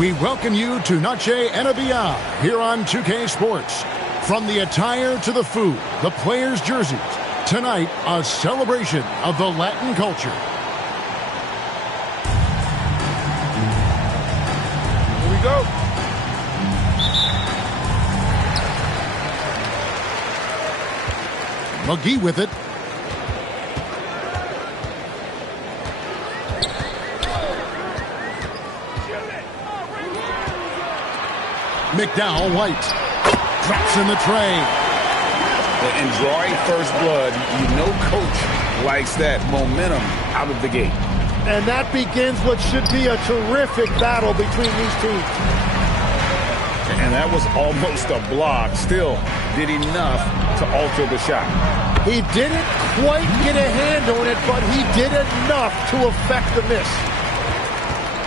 We welcome you to Noche and Beyond here on 2K Sports. From the attire to the food, the players' jerseys, tonight a celebration of the Latin culture. Here we go. McGee with it. McDowell White drops in the tray. And drawing first blood, you know coach likes that momentum out of the gate. And that begins what should be a terrific battle between these teams. And that was almost a block. Still did enough to alter the shot. He didn't quite get a hand on it, but he did enough to affect the miss.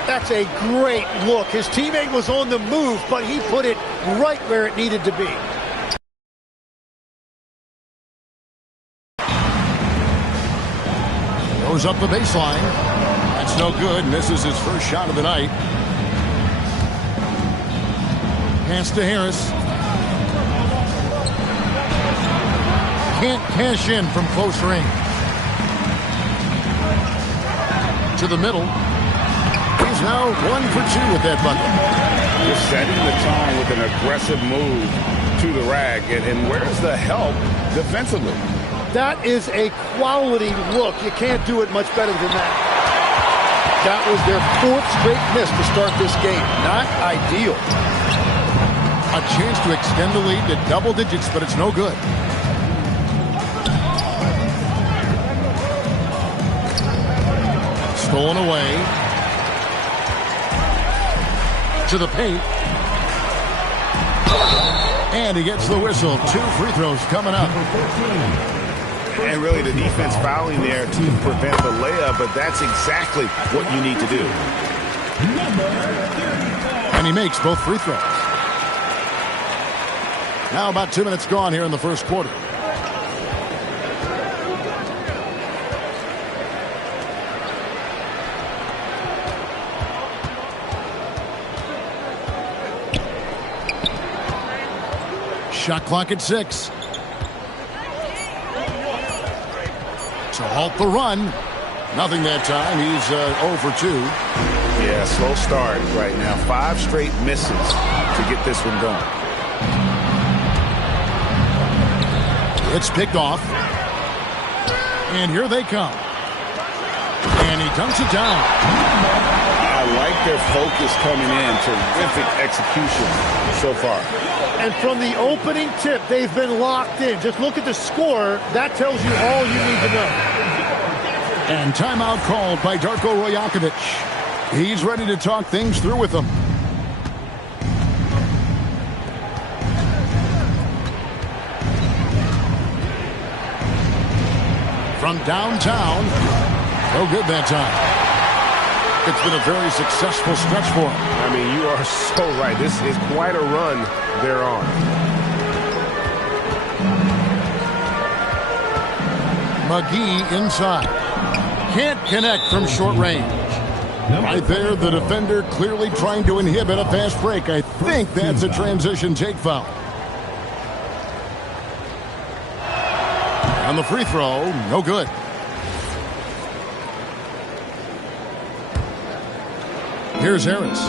That's a great look. His teammate was on the move, but he put it right where it needed to be. Goes up the baseline. That's no good. Misses his first shot of the night. Pass to Harris. Can't cash in from close range. To the middle. He's now 1 for 2 with that bucket. Just setting the tone with an aggressive move to the rack. And where's the help defensively? That is a quality look. You can't do it much better than that. That was their 4th straight miss to start this game. Not ideal. A chance to extend the lead to double digits, but it's no good. Stolen away. To the paint. And he gets the whistle. 2 free throws coming up. And really the defense fouling there to prevent the layup, but that's exactly what you need to do. And he makes both free throws. Now about 2 minutes gone here in the first quarter. Shot clock at 6. To halt the run. Nothing that time. He's 0 for 2. Yeah, slow start right now. 5 straight misses to get this one going. It's picked off. And here they come. And he dunks it down. I like their focus coming in. Terrific execution so far. And from the opening tip, they've been locked in. Just look at the score. That tells you all you need to know. And timeout called by Darko Rojakovic. He's ready to talk things through with them. From downtown. No good that time. It's been a very successful stretch for him. I mean, you are so right. This is quite a run they're on. McGee inside. Can't connect from short range. Right there, the defender clearly trying to inhibit a fast break. I think that's a transition take foul. On the free throw, no good. Here's Harris.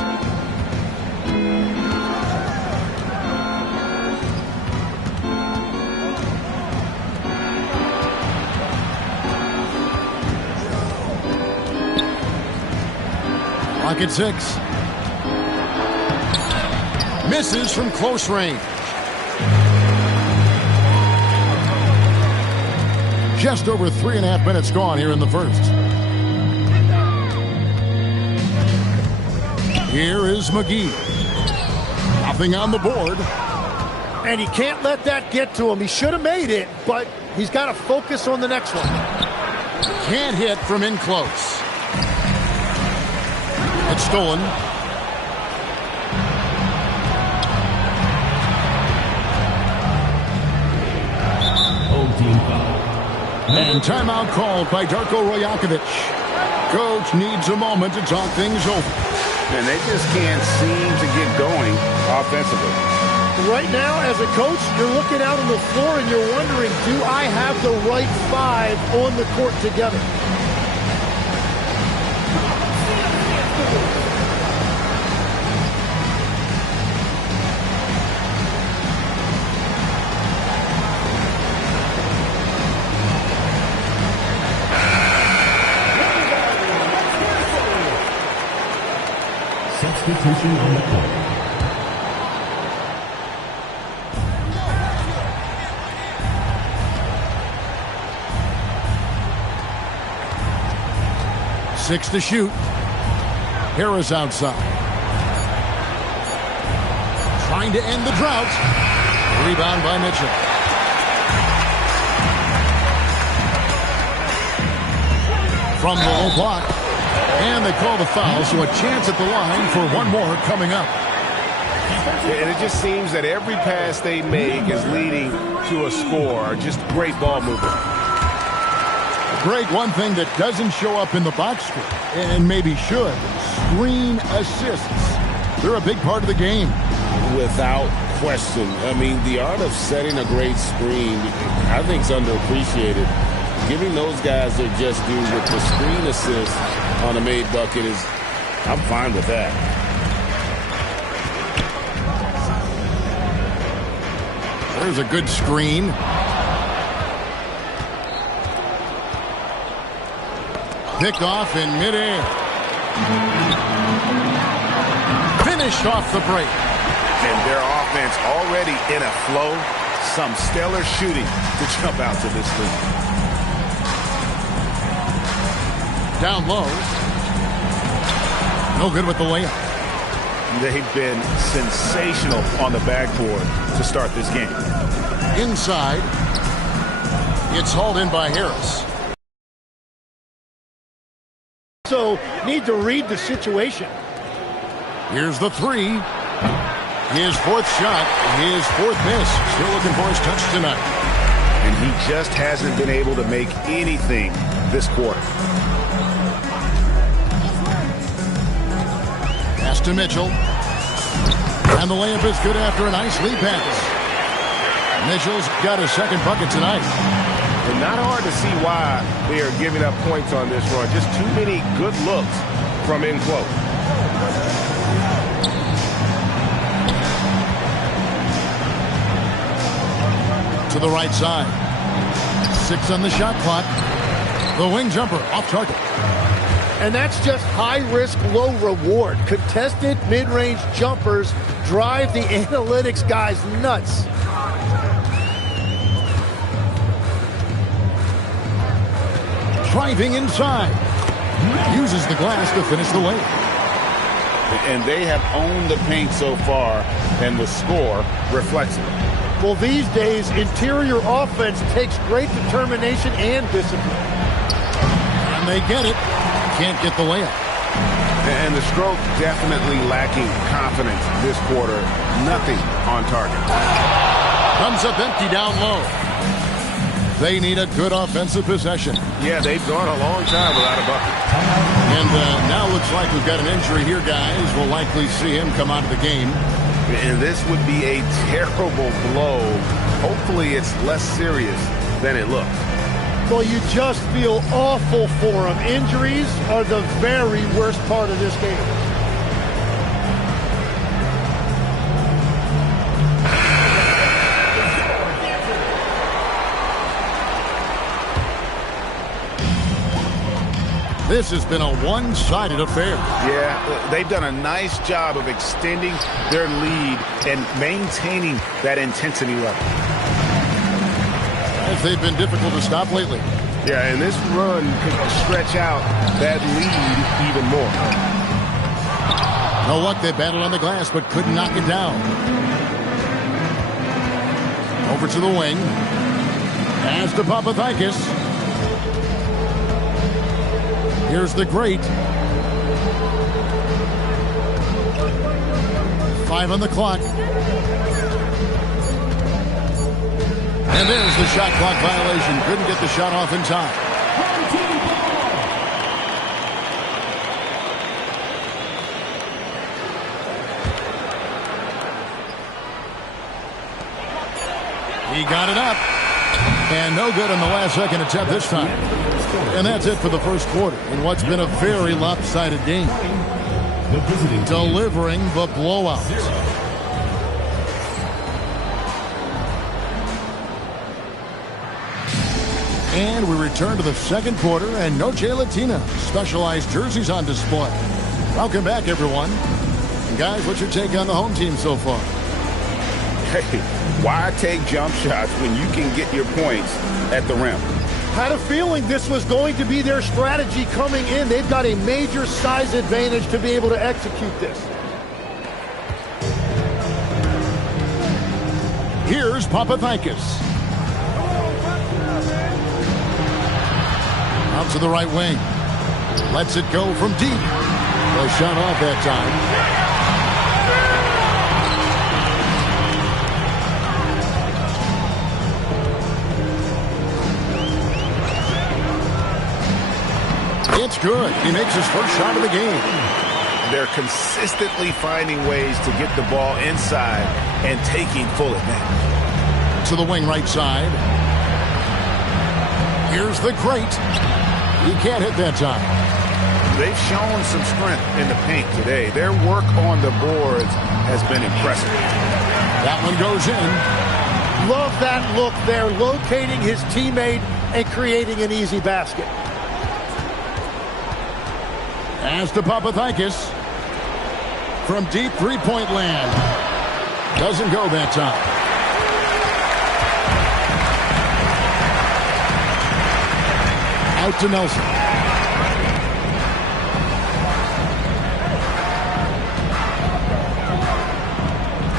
Clock at 6. Misses from close range. Just over 3.5 minutes gone here in the first. Here is McGee. Nothing on the board. And he can't let that get to him. He should have made it, but he's got to focus on the next one. Can't hit from in close. It's stolen. And timeout called by Darko Rojakovic. Coach needs a moment to talk things over. and they just can't seem to get going offensively. Right now, as a coach, you're looking out on the floor and you're wondering, do I have the right five on the court together? Substitution on the court. Six to shoot. Harris outside. Trying to end the drought. Rebound by Mitchell. From the low block. And they call the foul, so a chance at the line for one more coming up. And it just seems that every pass they make is leading to a score. Just great ball movement. Greg, one thing that doesn't show up in the box score, and maybe should, screen assists. They're a big part of the game. Without question. I mean, the art of setting a great screen, I think, is underappreciated. Giving those guys their just due with the screen assist on a made bucket is, I'm fine with that. There's a good screen. Picked off in midair. Finished off the break. And their offense already in a flow. Some stellar shooting to jump out to this lead. Down low. No good with the layup. They've been sensational on the backboard to start this game. Inside. It's hauled in by Harris. So, need to read the situation. Here's the three. His fourth shot, his fourth miss. Still looking for his touch tonight. And he just hasn't been able to make anything this quarter. Pass to Mitchell. And the layup is good after a nice lead pass. Mitchell's got his second bucket tonight. And not hard to see why they are giving up points on this run. Just too many good looks from in close. To the right side. 6 on the shot clock. The wing jumper off target. And that's just high risk, low reward. Contested mid-range jumpers drive the analytics guys nuts. Driving inside. Uses the glass to finish the layup. And they have owned the paint so far, and the score reflects it. Well, these days, interior offense takes great determination and discipline. And they get it. Can't get the layup. And the stroke definitely lacking confidence this quarter. Nothing on target. Comes up empty down low. They need a good offensive possession. Yeah, they've gone a long time without a bucket. And now looks like we've got an injury here, guys. We'll likely see him come out of the game. And this would be a terrible blow. Hopefully it's less serious than it looks. Well, you just feel awful for him. Injuries are the very worst part of this game. This has been a one-sided affair. Yeah, they've done a nice job of extending their lead and maintaining that intensity level. As they've been difficult to stop lately. Yeah, and this run could stretch out that lead even more. No luck, they battled on the glass, but couldn't knock it down. Over to the wing. Pass to Papathikis. Here's the great. 5 on the clock. And there's the shot clock violation. Couldn't get the shot off in time. He got it up. And no good on the last second attempt this time. And that's it for the first quarter in what's been a very lopsided game. Delivering the blowout. And we return to the second quarter, and Noche Latina specialized jerseys on display. Welcome back, everyone. And guys, what's your take on the home team so far? Hey, why take jump shots when you can get your points at the rim? Had a feeling this was going to be their strategy coming in. They've got a major size advantage to be able to execute this. Here's Papathakis. Out to the right wing. Lets it go from deep. Well, shot off that time. It's good. He makes his first shot of the game. They're consistently finding ways to get the ball inside and taking full advantage. To the wing right side. Here's the great. He can't hit that time. They've shown some strength in the paint today. Their work on the boards has been impressive. That one goes in. Love that look there, locating his teammate and creating an easy basket. As to Papathakis. From deep three-point land. Doesn't go that time. Out to Nelson.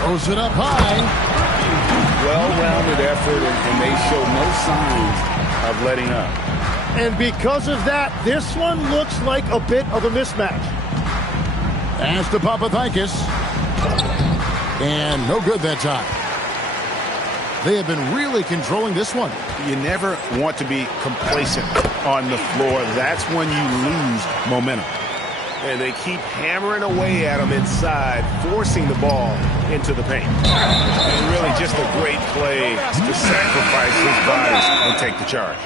Throws it up high. Well-rounded effort, and they show no signs of letting up. And because of that, this one looks like a bit of a mismatch. As to Papathakis. And no good that time. They have been really controlling this one. You never want to be complacent on the floor. That's when you lose momentum. And they keep hammering away at him inside, forcing the ball into the paint. And really just a great play to sacrifice his body and take the charge.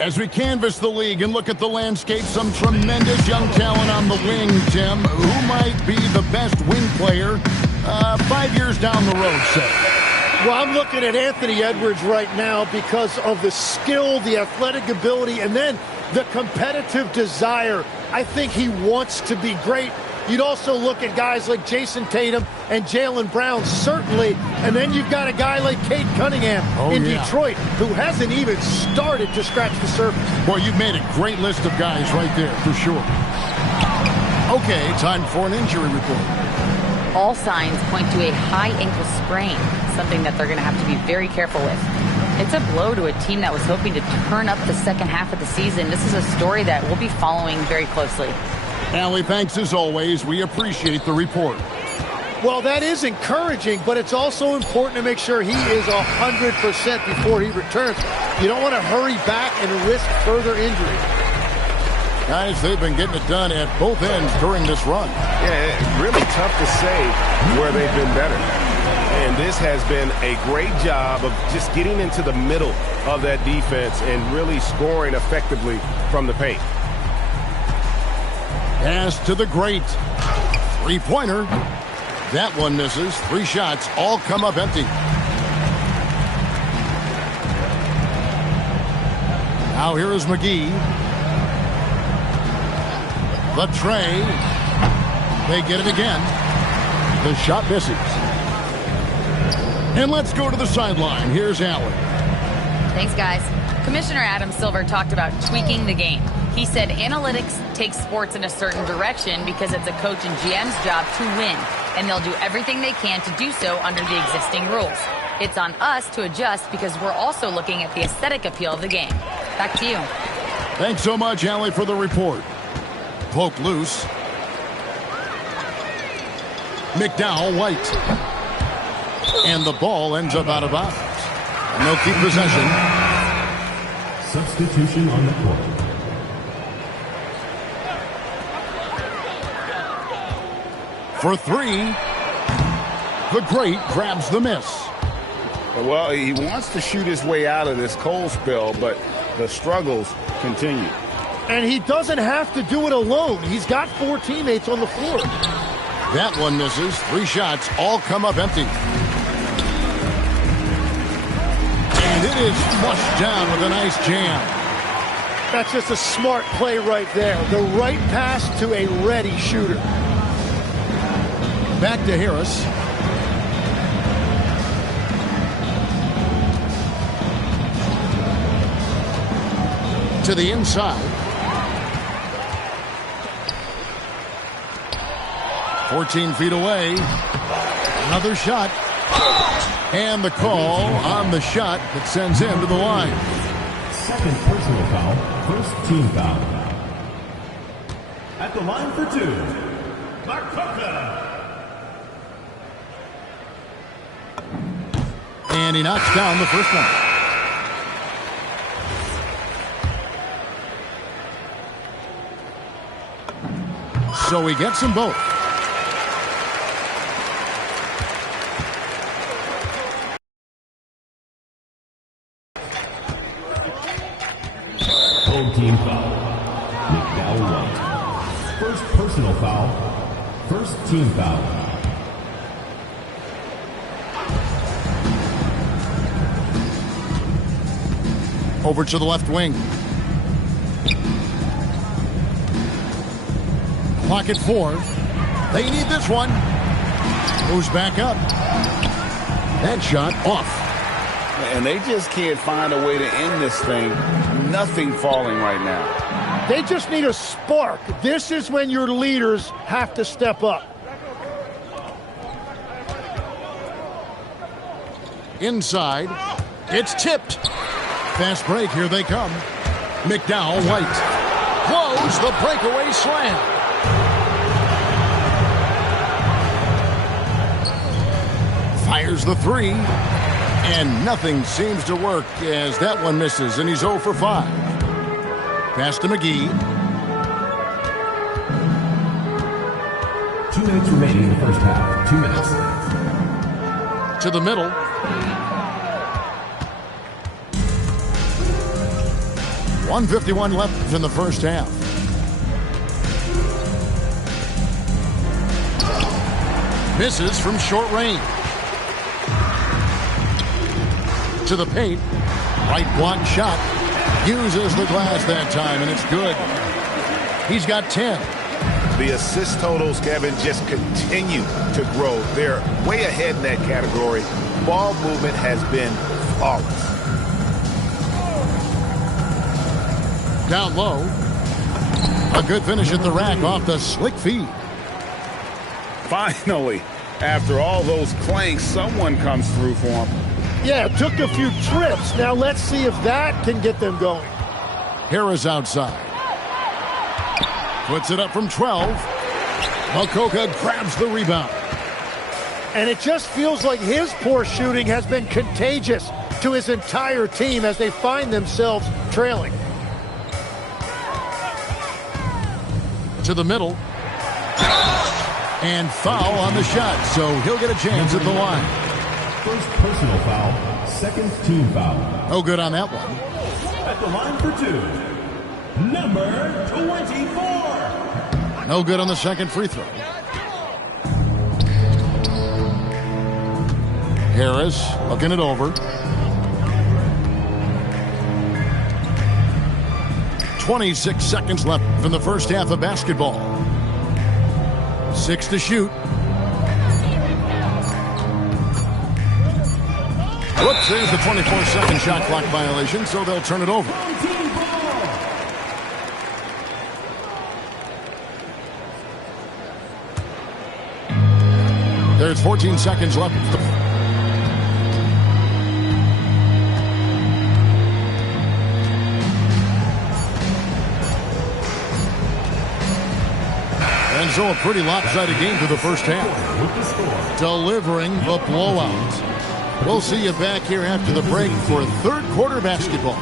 As we canvass the league and look at the landscape, some tremendous young talent on the wing, Tim. Who might be the best wing player 5 years down the road, say? Well, I'm looking at Anthony Edwards right now because of the skill, the athletic ability, and then the competitive desire. I think he wants to be great. You'd also look at guys like Jason Tatum and Jaylen Brown, certainly. And then you've got a guy like Cade Cunningham in Detroit, who hasn't even started to scratch the surface. Boy, you've made a great list of guys right there, for sure. Okay, time for an injury report. All signs point to a high ankle sprain, something that they're going to have to be very careful with. It's a blow to a team that was hoping to turn up the second half of the season. This is a story that we'll be following very closely. Allie, thanks as always. We appreciate the report. Well, that is encouraging, but it's also important to make sure he is 100% before he returns. You don't want to hurry back and risk further injury. Guys, they've been getting it done at both ends during this run. Yeah, really tough to say where they've been better. And this has been a great job of just getting into the middle of that defense and really scoring effectively from the paint. Pass to the great. Three-pointer. That one misses. 3 shots all come up empty. Now here is McGee. The tray. They get it again. The shot misses. And let's go to the sideline. Here's Allen. Thanks, guys. Commissioner Adam Silver talked about tweaking the game. He said analytics takes sports in a certain direction because it's a coach and GM's job to win, and they'll do everything they can to do so under the existing rules. It's on us to adjust because we're also looking at the aesthetic appeal of the game. Back to you. Thanks so much, Allie, for the report. Poke loose. McDowell White. And the ball ends up out of bounds. And they'll keep possession. Substitution on the court. For 3, the great grabs the miss. Well, he wants to shoot his way out of this cold spell, but the struggles continue. And he doesn't have to do it alone. He's got 4 teammates on the floor. That one misses. 3 shots all come up empty. And it is flushed down with a nice jam. That's just a smart play right there. The right pass to a ready shooter. Back to Harris. To the inside. 14 feet away. Another shot. And the call on the shot that sends him to the line. Second personal foul, first team foul. At the line for 2, Kochevski. And he knocks down the first one. So he gets them both. Home team foul. McDowell White. First personal foul, first team foul. Over to the left wing. Clock at 4. They need this one. Moves back up. That shot off. And they just can't find a way to end this thing. Nothing falling right now. They just need a spark. This is when your leaders have to step up. Inside. It's tipped. Fast break. Here they come. McDowell White. Close the breakaway slam. Fires the 3. And nothing seems to work as that one misses, and he's 0 for 5. Pass to McGee. 2 minutes remaining in the first half. 2 minutes. To the middle. .151 left in the first half. Misses from short range. To the paint. Right block shot. Uses the glass that time, and it's good. He's got 10. The assist totals, Kevin, just continue to grow. They're way ahead in that category. Ball movement has been flawless. Down low. A good finish at the rack off the slick feed. Finally, after all those clanks, someone comes through for him. Yeah, it took a few trips. Now let's see if that can get them going. Harris outside. Puts it up from 12. Makoka grabs the rebound. And it just feels like his poor shooting has been contagious to his entire team as they find themselves trailing. To the middle. And foul on the shot, so he'll get a chance at the line. First personal foul, second team foul. No good on that one. At the line for 2, number 24. No good on the second free throw. Harris looking it over. 26 seconds left in the first half of basketball. 6 to shoot. Whoops, there's the 24-second shot clock violation, so they'll turn it over. There's 14 seconds left. And so a pretty lopsided game for the first half. Delivering the blowout. We'll see you back here after the break for third quarter basketball.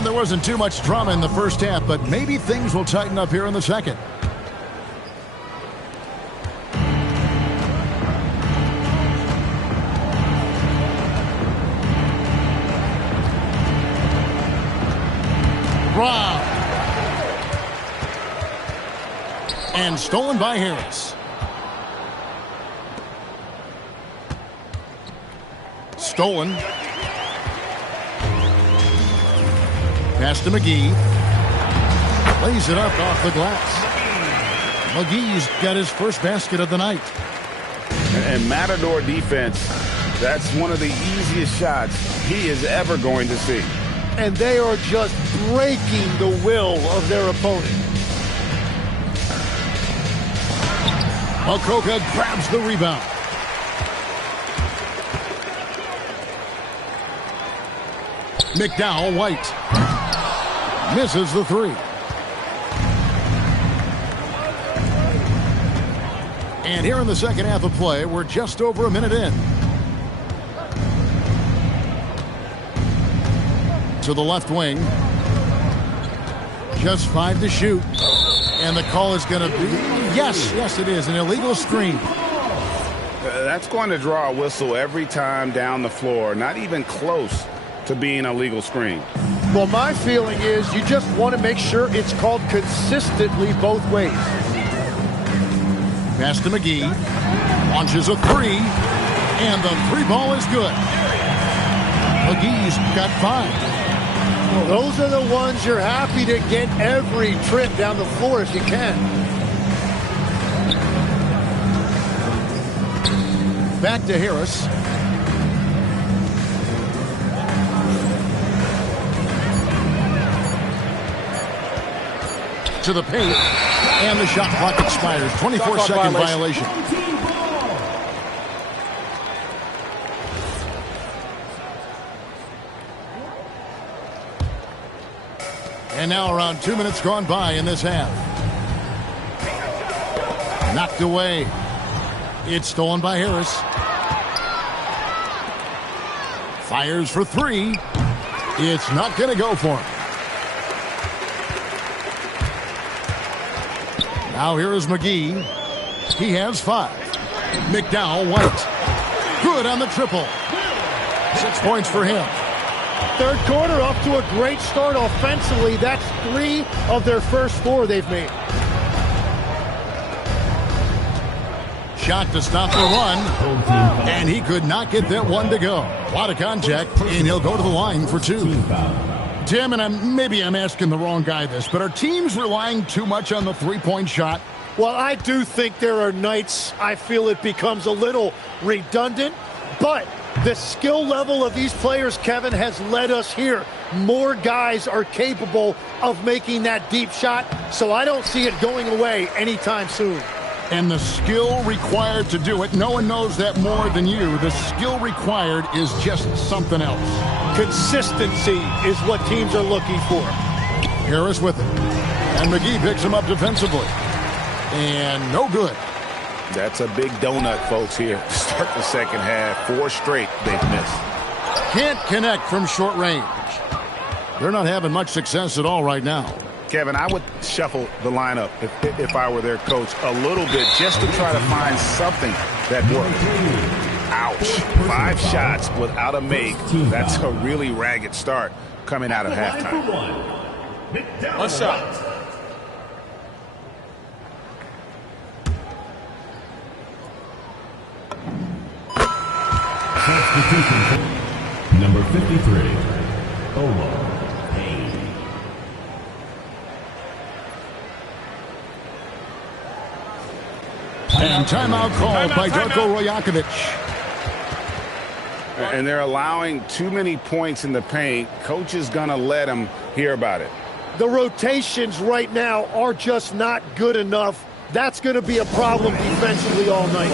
And there wasn't too much drama in the first half, but maybe things will tighten up here in the second. Rob. And stolen by Harris. Stolen. Pass to McGee. Lays it up off the glass. McGee's got his first basket of the night. And Matador defense, that's one of the easiest shots he is ever going to see. And they are just breaking the will of their opponent. Makoka grabs the rebound. McDowell White misses the three. And here in the second half of play, we're just over a minute in. To the left wing. Just 5 to shoot. And the call is going to be, yes, it is, an illegal screen. That's going to draw a whistle every time down the floor. Not even close to being a legal screen. Well, my feeling is you just want to make sure it's called consistently both ways. Pass to McGee. Launches a three. And the three ball is good. McGee's got 5. Well, those are the ones you're happy to get every trip down the floor if you can. Back to Harris. To the paint. And the shot clock expires. 24-second violation. And now around 2 minutes gone by in this half. Knocked away. It's stolen by Harris. Fires for three. It's not going to go for him. Now here is McGee. He has 5. McDowell White. Good on the triple. 6 points for him. Third quarter off to a great start offensively. That's 3 of their first 4 they've made. Shot to stop the run. And he could not get that one to go. A lot of contact, and he'll go to the line for 2. Tim, and maybe I'm asking the wrong guy this, but are teams relying too much on the three-point shot? Well, I do think there are nights I feel it becomes a little redundant, but the skill level of these players, Kevin, has led us here. More guys are capable of making that deep shot, so I don't see it going away anytime soon. And the skill required to do it, no one knows that more than you. The skill required is just something else. Consistency is what teams are looking for. Harris with it. And McGee picks him up defensively. And no good. That's a big donut, folks, here. Start the second half. 4 straight they've missed. Can't connect from short range. They're not having much success at all right now. Kevin, I would shuffle the lineup if I were their coach a little bit just to try to find something that worked. Ouch. 5 shots without a make. That's a really ragged start coming out of halftime. One shot. Substitution. Number 53. Olo. And timeout called by Darko Rojakovic. And they're allowing too many points in the paint. Coach is going to let them hear about it. The rotations right now are just not good enough. That's going to be a problem defensively all night.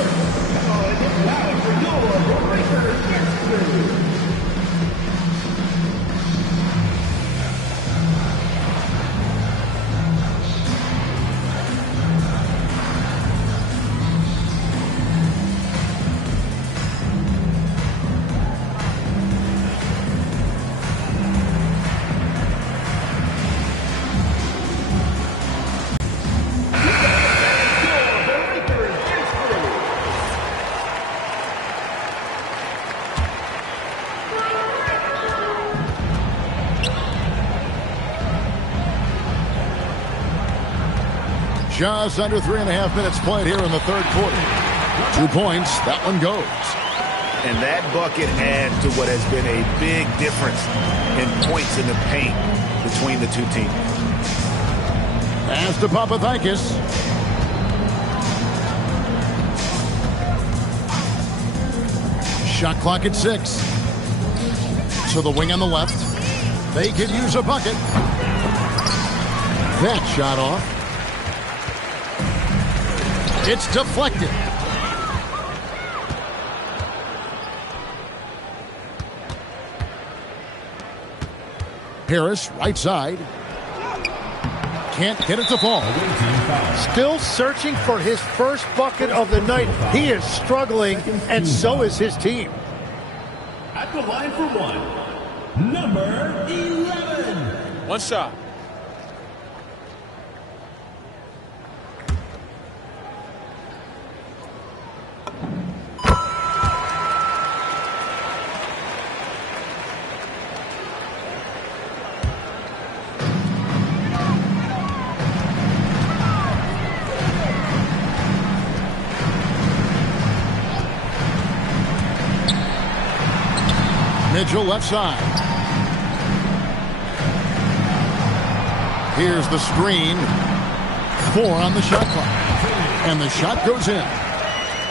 Just under 3.5 minutes played here in the third quarter. 2 points. That one goes. And that bucket adds to what has been a big difference in points in the paint between the two teams. Pass to Papathikis. Shot clock at 6. To the wing on the left. They could use a bucket. That shot off. It's deflected. Harris, right side. Can't get it to fall. Still searching for his first bucket of the night. He is struggling, and so is his team. At the line for one, number 11. One shot. Mitchell left side. Here's the screen. 4 on the shot clock. And the shot goes in.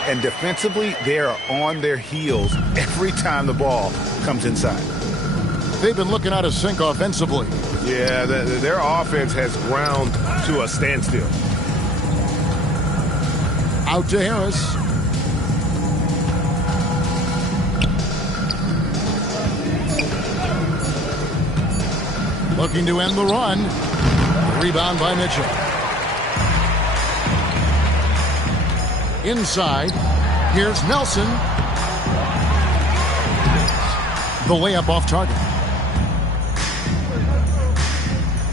And defensively, they are on their heels every time the ball comes inside. They've been looking out of sync offensively. Yeah, their offense has ground to a standstill. Out to Harris. Looking to end the run. Rebound by Mitchell. Inside. Here's Nelson. The layup off target.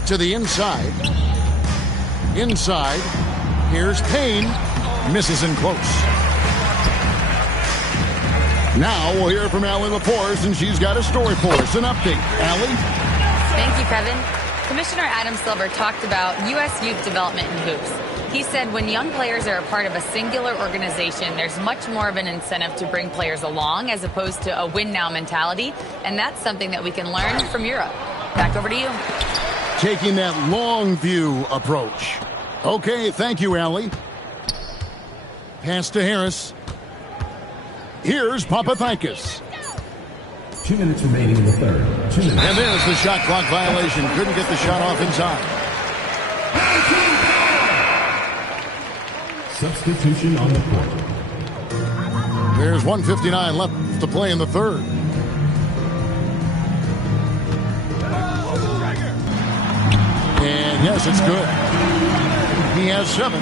To the inside. Inside. Here's Payne. Misses in close. Now we'll hear from Allie LaForce, and she's got a story for us. An update. Allie? Thank you, Kevin. Commissioner Adam Silver talked about U.S. youth development in hoops. He said when young players are a part of a singular organization, there's much more of an incentive to bring players along as opposed to a win-now mentality, and that's something that we can learn from Europe. Back over to you. Taking that long view approach. Okay, thank you, Allie. Pass to Harris. Here's Papathikis. 2 minutes remaining in the third. 2 minutes. And there's the shot clock violation. Couldn't get the shot off inside. Substitution on the court. There's 1:59 left to play in the third. And yes, it's good. He has 7.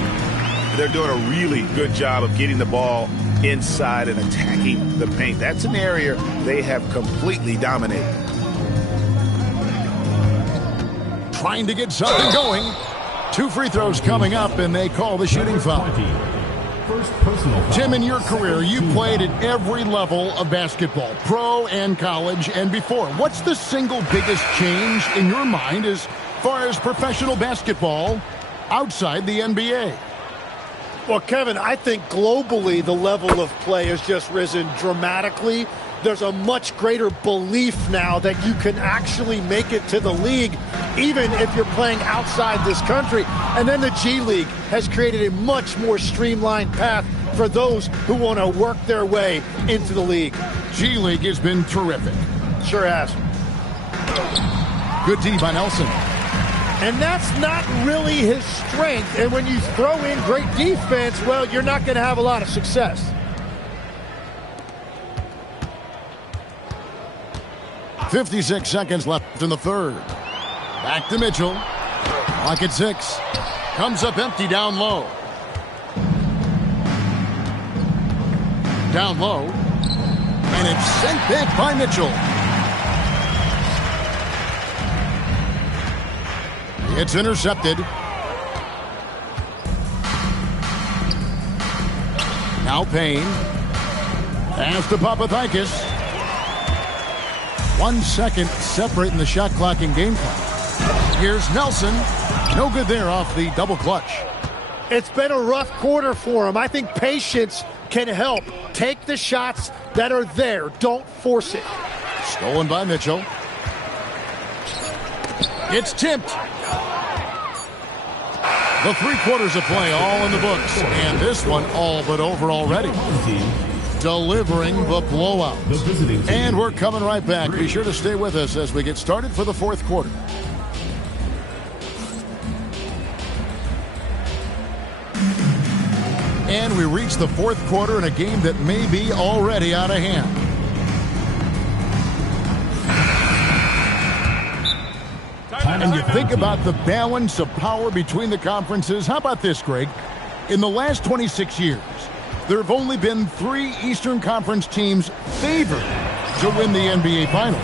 They're doing a really good job of getting the ball inside and attacking the paint. That's an area they have completely dominated. Trying to get something going. 2 free throws coming up, and they call the shooting foul. First personal foul. Tim, in your career, you played at every level of basketball, pro and college and before. What's the single biggest change in your mind as far as professional basketball outside the NBA? Well, Kevin, I think globally the level of play has just risen dramatically. There's a much greater belief now that you can actually make it to the league, even if you're playing outside this country. And then the G League has created a much more streamlined path for those who want to work their way into the league. G League has been terrific. Sure has. Good D by Nelson. And that's not really his strength. And when you throw in great defense, well, you're not going to have a lot of success. .56 seconds left in the third. Back to Mitchell. Clock at 6. Comes up empty down low. Down low. And it's sent back by Mitchell. It's intercepted. Now Payne. Pass to Papathikis. 1 second separating the shot clock and game clock. Here's Nelson. No good there off the double clutch. It's been a rough quarter for him. I think patience can help. Take the shots that are there. Don't force it. Stolen by Mitchell. It's tipped. The 3 quarters of play all in the books. And this one all but over already. Delivering the blowout. And we're coming right back. Be sure to stay with us as we get started for the 4th quarter. And we reach the 4th quarter in a game that may be already out of hand. And you think about the balance of power between the conferences. How about this, Greg? In the last 26 years, there have only been 3 Eastern Conference teams favored to win the NBA Finals.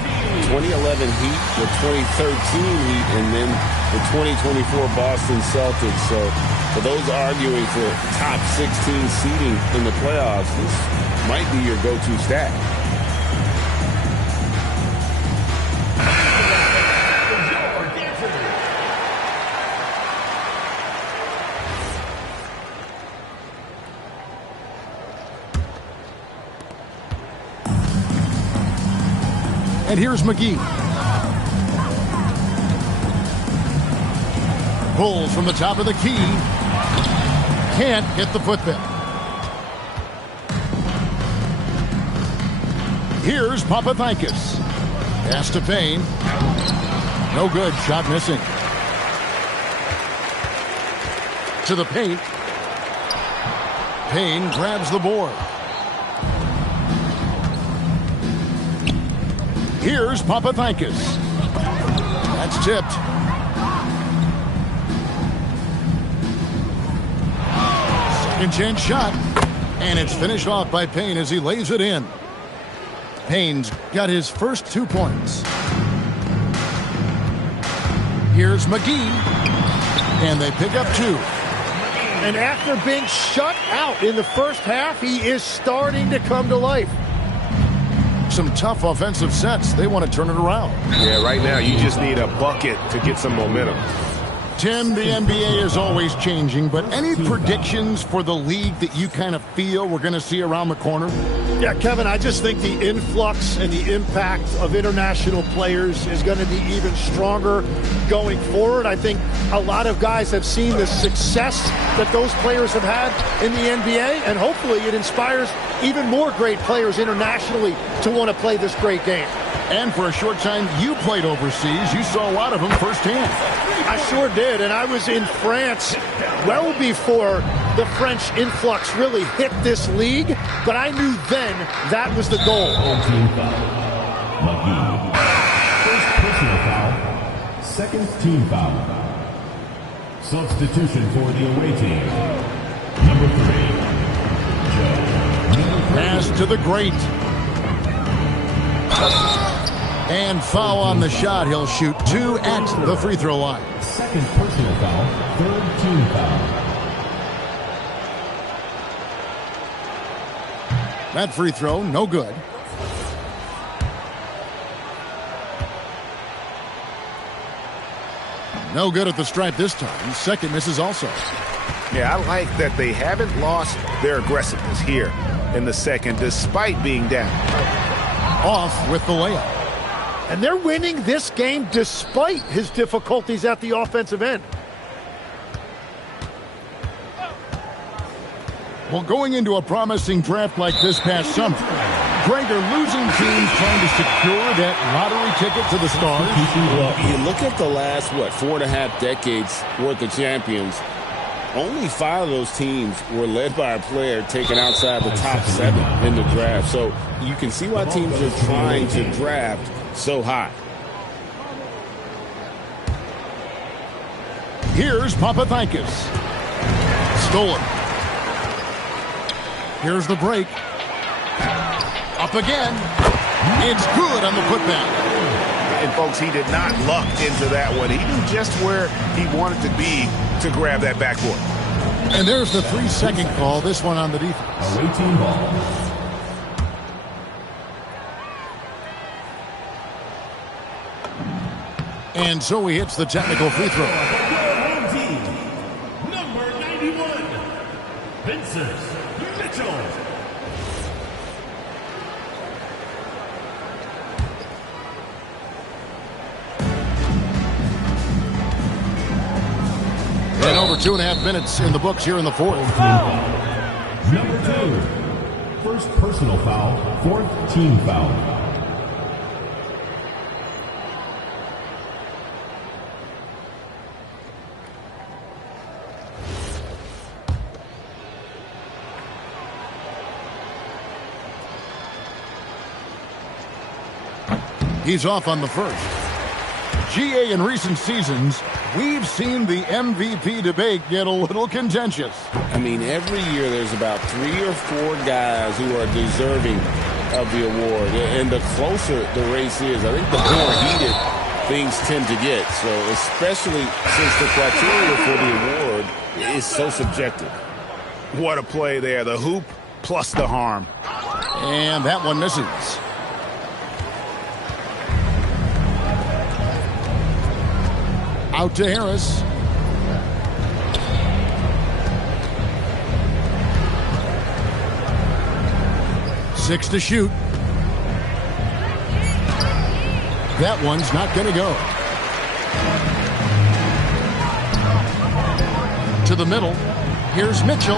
2011 Heat, the 2013 Heat, and then the 2024 Boston Celtics. So for those arguing for top 16 seeding in the playoffs, this might be your go-to stat. And here's McGee. Pulls from the top of the key. Can't hit the putback. Here's Papathikis. Pass to Payne. No good. Shot missing. To the paint. Payne grabs the board. Here's Papathikis. That's tipped. Second chance shot. And it's finished off by Payne as he lays it in. Payne's got his first 2 points. Here's McGee. And they pick up 2. And after being shut out in the first half, he is starting to come to life. Some tough offensive sets. They want to turn it around. Yeah, right now you just need a bucket to get some momentum. Tim, the NBA is always changing, but any predictions for the league that you kind of feel we're going to see around the corner? Yeah, Kevin, I just think the influx and the impact of international players is going to be even stronger going forward. I think a lot of guys have seen the success that those players have had in the NBA, and hopefully it inspires even more great players internationally to want to play this great game. And for a short time, you played overseas. You saw a lot of them firsthand. I sure did, and I was in France well before the French influx really hit this league, but I knew then that was the goal. First personal foul, second team foul. Substitution for the away team. Number 3, Joe. Pass to the great. And foul on the shot. He'll shoot 2 at the free throw line. Second personal foul, third team foul. That free throw, no good. No good at the stripe this time. Second misses also. Yeah, I like that they haven't lost their aggressiveness here in the second, despite being down. Off with the layup. And they're winning this game despite his difficulties at the offensive end. Well, going into a promising draft like this past summer, Greg, are losing teams trying to secure that lottery ticket to the stars? Well, you look at the last, 4.5 decades worth of champions. Only 5 of those teams were led by a player taken outside the top 7 in the draft. So you can see why teams are trying to draft so high. Here's Papathikis. Stolen. Here's the break. Up again. It's good on the putback. And, folks, he did not luck into that one. He knew just where he wanted to be to grab that backboard. And there's the 3-second call, this one on the defense. Away team ball. And so he hits the technical free throw. Number 91. Vincent Mitchell. And over 2.5 minutes in the books here in the fourth. Number 2. First personal foul, fourth team foul. He's off on the first. GA, in recent seasons, we've seen the MVP debate get a little contentious. I mean, every year there's about 3 or 4 guys who are deserving of the award. And the closer the race is, I think the more heated things tend to get. So especially since the criteria for the award is so subjective. What a play there. The hoop plus the harm. And that one misses. Out to Harris. Six to shoot. That one's not going to go. To the middle. Here's Mitchell.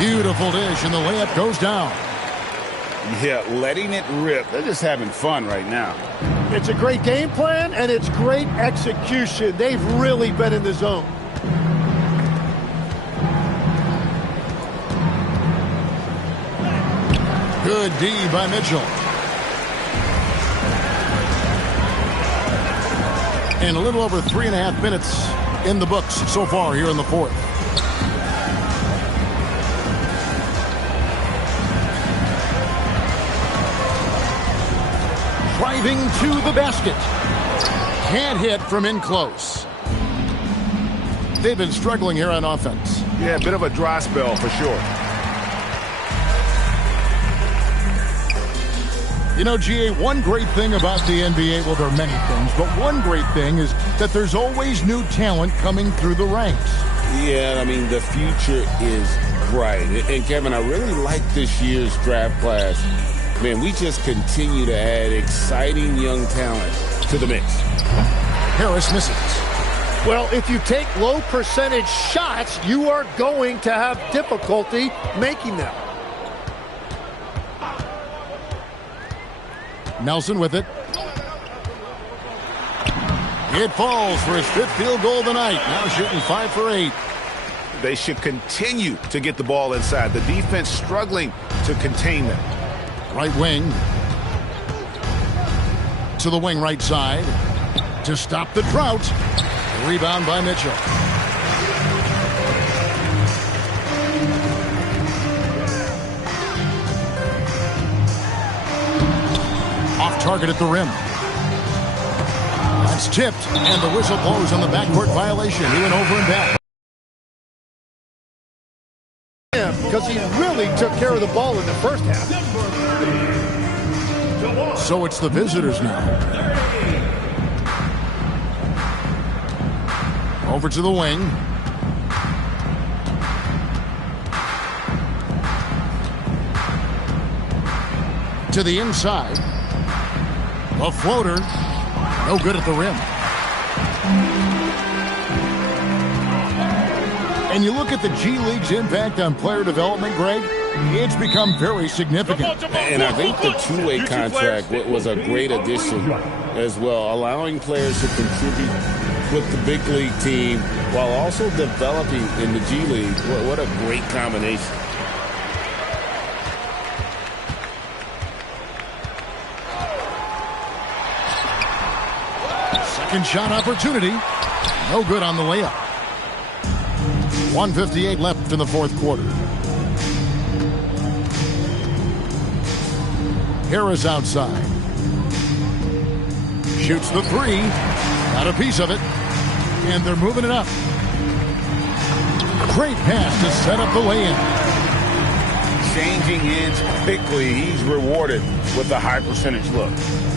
Beautiful dish, and the layup goes down. Yeah, letting it rip. They're just having fun right now. It's a great game plan, and it's great execution. They've really been in the zone. Good D by Mitchell. And a little over 3.5 minutes in the books so far here in the fourth. Driving to the basket. Can't hit from in close. They've been struggling here on offense. Yeah, a bit of a dry spell for sure. You know, GA, one great thing about the NBA, well, there are many things, but one great thing is that there's always new talent coming through the ranks. Yeah, I mean, the future is bright. And, Kevin, I really like this year's draft class. Man, we just continue to add exciting young talent to the mix. Harris misses. Well, if you take low percentage shots, you are going to have difficulty making them. Nelson with it. It falls for his 5th field goal of the night. Now shooting 5 for 8. They should continue to get the ball inside. The defense struggling to contain them. Right wing. To the wing right side. To stop the drought. Rebound by Mitchell. Off target at the rim. That's tipped, and the whistle blows on the backcourt violation. He went over and back. Because he really took care of the ball in the first half. So it's the visitors now. Over to the wing. To the inside. A floater. No good at the rim. And you look at the G League's impact on player development, Greg, it's become very significant. And I think the two-way contract was a great addition as well, allowing players to contribute with the big league team while also developing in the G League. What a great combination. Second shot opportunity. No good on the layup. 1:58 left in the fourth quarter. Harris outside. Shoots the three. Got a piece of it. And they're moving it up. Great pass to set up the lay-in. Changing ends quickly. He's rewarded with a high percentage look.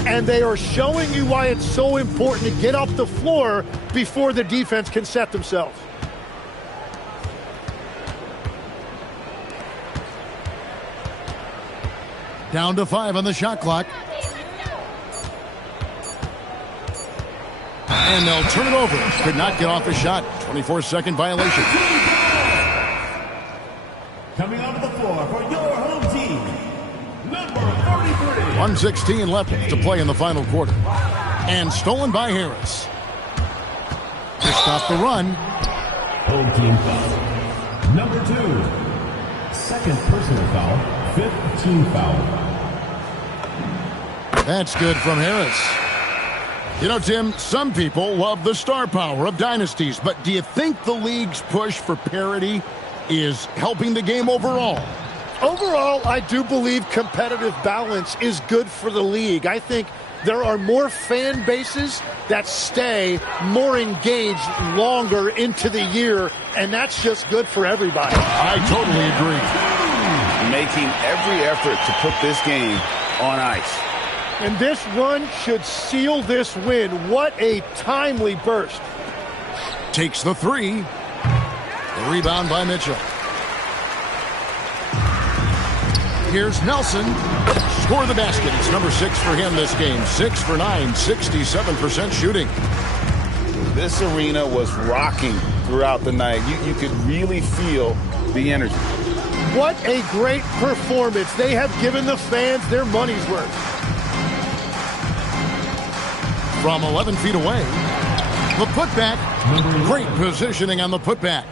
And they are showing you why it's so important to get off the floor before the defense can set themselves. Down to 5 on the shot clock. And they'll turn it over. Could not get off a shot. 24-second violation. Coming onto the floor for your home team, number 33. 1:16 left to play in the final quarter. And stolen by Harris. To stop the run. Home team foul. Number 2. Second personal foul. 5th team foul. That's good from Harris. You know, Tim, some people love the star power of dynasties, but do you think the league's push for parity is helping the game overall? Overall, I do believe competitive balance is good for the league. I think there are more fan bases that stay more engaged longer into the year, and that's just good for everybody. I totally agree. Making every effort to put this game on ice. And this run should seal this win. What a timely burst. Takes the 3. The rebound by Mitchell. Here's Nelson. Score the basket. It's number 6 for him this game. 6 for 9, 67% shooting. This arena was rocking throughout the night. You could really feel the energy. What a great performance. They have given the fans their money's worth. From 11 feet away, the putback. Great positioning on the putback.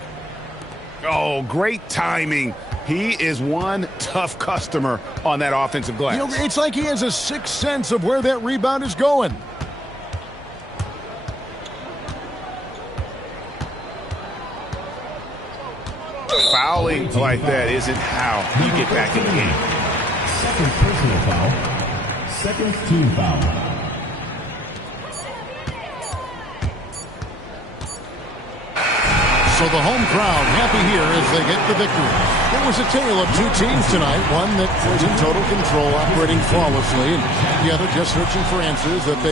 Oh, great timing. He is one tough customer on that offensive glass. You know, it's like he has a sixth sense of where that rebound is going. Fouling like that isn't how you get back in the game. Second personal foul. Second team foul. So the home crowd happy here as they get the victory. It was a tale of two teams tonight. One that was in total control, operating flawlessly, and the other just searching for answers that they...